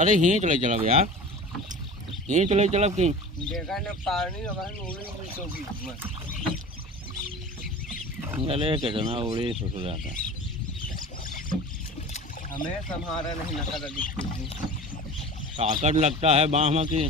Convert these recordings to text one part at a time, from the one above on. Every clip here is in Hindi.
अरे ही चले चलब यार, ही चले चलब की देखा ने पानी हवा उड़ी हुई तो भी अरे कितना उड़ी ससुर जाता हमें संभारा नहीं नका दी ताकत लगता है बाह की।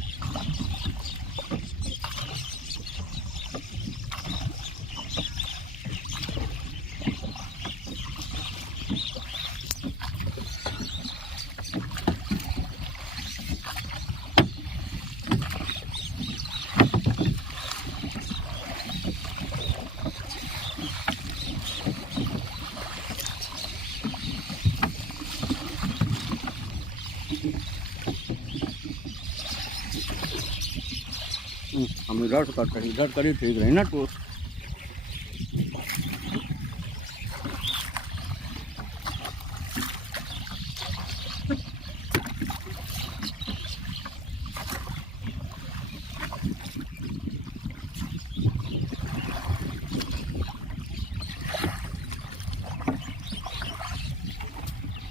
हम इधर से करते, इधर करी ठीक रही ना तो